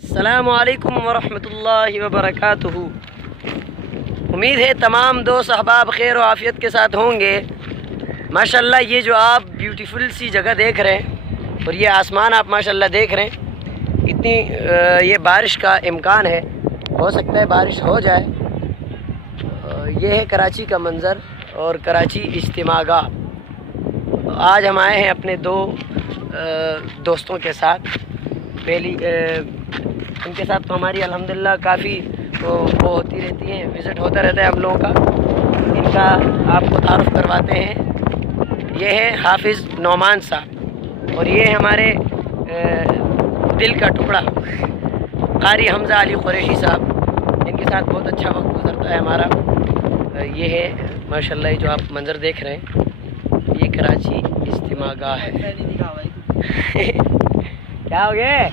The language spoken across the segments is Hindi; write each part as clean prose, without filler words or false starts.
अस्सलामुअलैकुम वरहमतुल्लाहि वबरकातुहू। उम्मीद है तमाम दोस्त अहबाब खैर व आफ़ियत के साथ होंगे। माशाल्लाह ये जो आप ब्यूटीफुल सी जगह देख रहे हैं और ये आसमान आप माशाल्लाह देख रहे हैं, इतनी ये बारिश का इम्कान है, हो सकता है बारिश हो जाए। ये है कराची का मंज़र और कराची इज्तिमागाह। आज हम आए हैं अपने दो दोस्तों के साथ। पहली इनके साथ तो हमारी अल्हम्दुलिल्लाह काफ़ी वो होती रहती है, विज़िट होता रहता है हम लोगों का। इनका आपको तारुफ़ करवाते हैं। ये है हाफिज़ नौमान साहब और ये हमारे दिल का टुकड़ा कारी हमज़ा अली कुरैशी साहब। इनके साथ बहुत अच्छा वक्त गुजरता है हमारा। ये है माशाल्लाह जो आप मंज़र देख रहे हैं, ये कराची इज्तिमागाह है। क्या हो गया?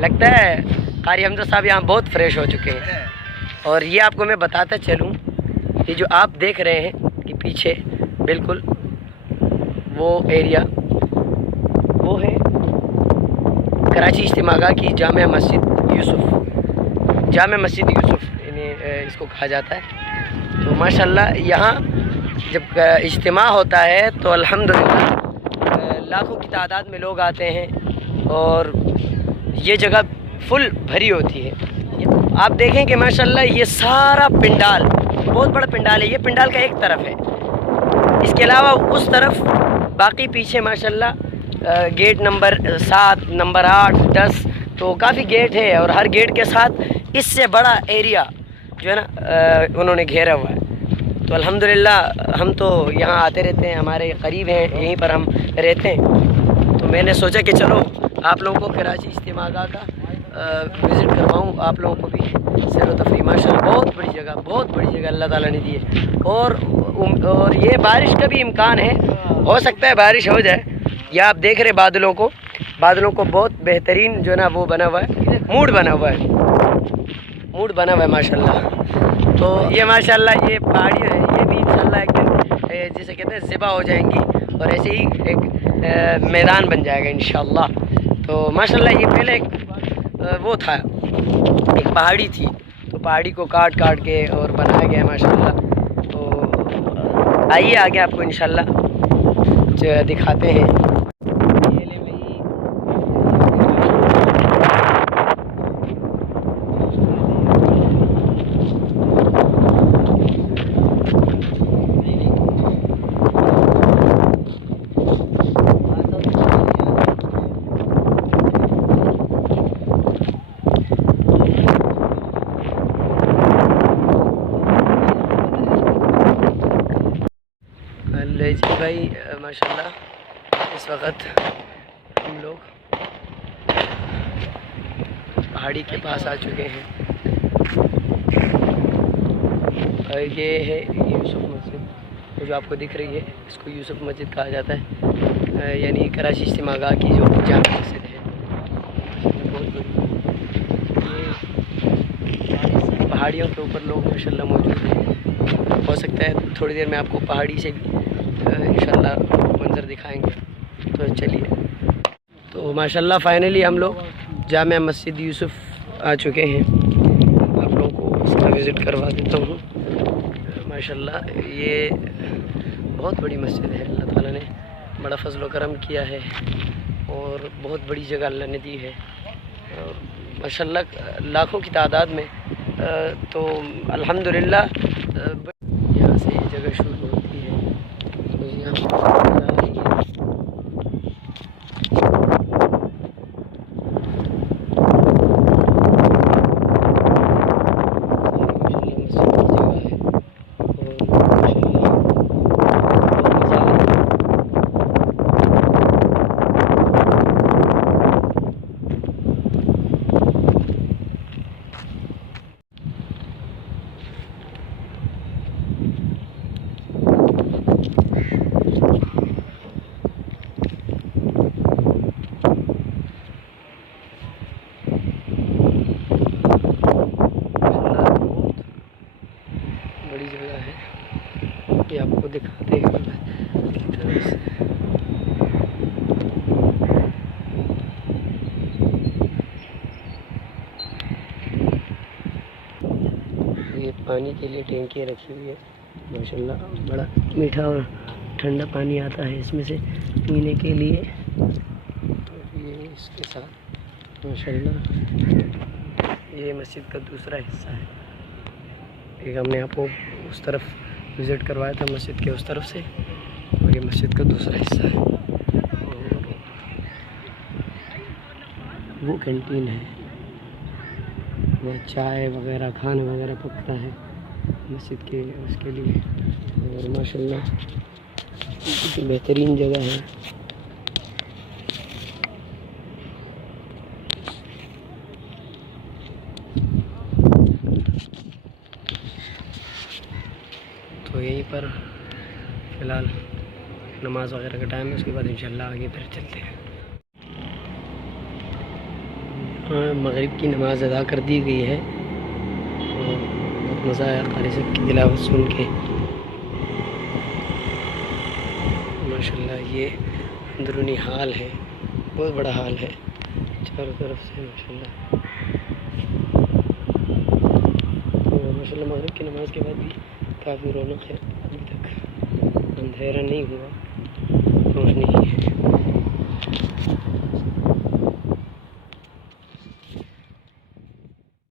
लगता है कारी हमज़ा साहब यहाँ बहुत फ्रेश हो चुके हैं। और ये आपको मैं बताता चलूँ, ये जो आप देख रहे हैं कि पीछे बिल्कुल वो एरिया वो है कराची इज्तिमागाह की जामे मस्जिद यूसुफ। जामे मस्जिद यूसुफ इसको कहा जाता है। तो माशाल्लाह यहाँ जब इज्तिमा होता है तो अल्हम्दुलिल्लाह लाखों की तादाद में लोग आते हैं और ये जगह फुल भरी होती है। आप देखें कि माशाल्लाह ये सारा पिंडाल बहुत बड़ा पिंडाल है। ये पिंडाल का एक तरफ है, इसके अलावा उस तरफ बाकी पीछे माशाल्लाह गेट नंबर 7, नंबर 8, 10 तो काफ़ी गेट है और हर गेट के साथ इससे बड़ा एरिया जो है ना उन्होंने घेरा हुआ है। तो अल्हम्दुलिल्लाह हम तो यहाँ आते रहते हैं, हमारे करीब हैं, यहीं पर हम रहते हैं। तो मैंने सोचा कि चलो आप लोगों को कराची इज्तिमागाह का विज़िट करवाऊँ, आप लोगों को भी सैर व तफरीह। माशाल्लाह बहुत बड़ी जगह अल्लाह ताला ने दी है। और ये बारिश का भी इम्कान है, हो सकता है बारिश हो जाए। ये आप देख रहे बादलों को बहुत बेहतरीन जो है ना वो बना हुआ है, मूड बना हुआ है माशाल्लाह। तो ये माशाल्लाह ये पहाड़ी है, ये भी इंशाल्लाह एक दिन जिसे कहते हैं ज़िबा हो जाएंगी और ऐसे ही एक मैदान बन जाएगा इंशाल्लाह। तो माशाल्लाह ये पहले एक वो था, एक पहाड़ी थी, तो पहाड़ी को काट के और बनाया गया है माशाल्लाह। तो आइए आगे आपको इंशाल्लाह दिखाते हैं। जी भाई माशाल्लाह इस वक्त हम लोग पहाड़ी के पास आ चुके हैं। ये है यूसुफ मस्जिद, तो जो आपको दिख रही है इसको यूसुफ मस्जिद कहा जाता है, यानी कराची इज्तिमागाह की जो जामा मस्जिद है। बहुत बड़ी पहाड़ियों के ऊपर लोग माशाल्लाह मौजूद हैं। हो सकता है थोड़ी देर में आपको पहाड़ी से भी इंशाल्लाह मंज़र दिखाएंगे। तो चलिए, तो माशाल्लाह फाइनली हम लोग जामा मस्जिद यूसुफ आ चुके हैं। आप लोगों को इसका विज़िट करवा देता हूँ। माशाल्लाह ये बहुत बड़ी मस्जिद है, अल्लाह ताला ने बड़ा फजल व करम किया है और बहुत बड़ी जगह अल्लाह ने दी है माशाल्लाह लाखों की तादाद में। तो अल्हम्दुलिल्लाह यहाँ से ये जगह शुरू होती है। तो यहाँ पानी के लिए टैंकी रखी हुई है माशाल्लाह। बड़ा मीठा और ठंडा पानी आता है इसमें से पीने के लिए। तो ये इसके साथ माशाल्लाह ये मस्जिद का दूसरा हिस्सा है। एक हमने आपको उस तरफ विज़िट करवाया था मस्जिद के उस तरफ से, और ये मस्जिद का दूसरा हिस्सा है। और वो कैंटीन है, वह चाय वगैरह खाने वगैरह पकता है मस्जिद के उसके लिए। और माशाल्लाह कितनी बेहतरीन जगह है। तो यहीं पर फ़िलहाल नमाज वगैरह का टाइम है, उसके बाद इंशाल्लाह आगे फिर चलते हैं। हाँ, मगरिब की नमाज अदा कर दी गई है और बहुत मज़ा आया क़ारी साहब की तिलावत सुन के माशाल्लाह। ये अंदरूनी हाल है, बहुत बड़ा हाल है चारों तरफ से माशाल्लाह। तो माशाल्लाह मगरिब की नमाज के बाद भी काफ़ी रौनक है। अभी तक अंधेरा नहीं हुआ, रोशनी ही है।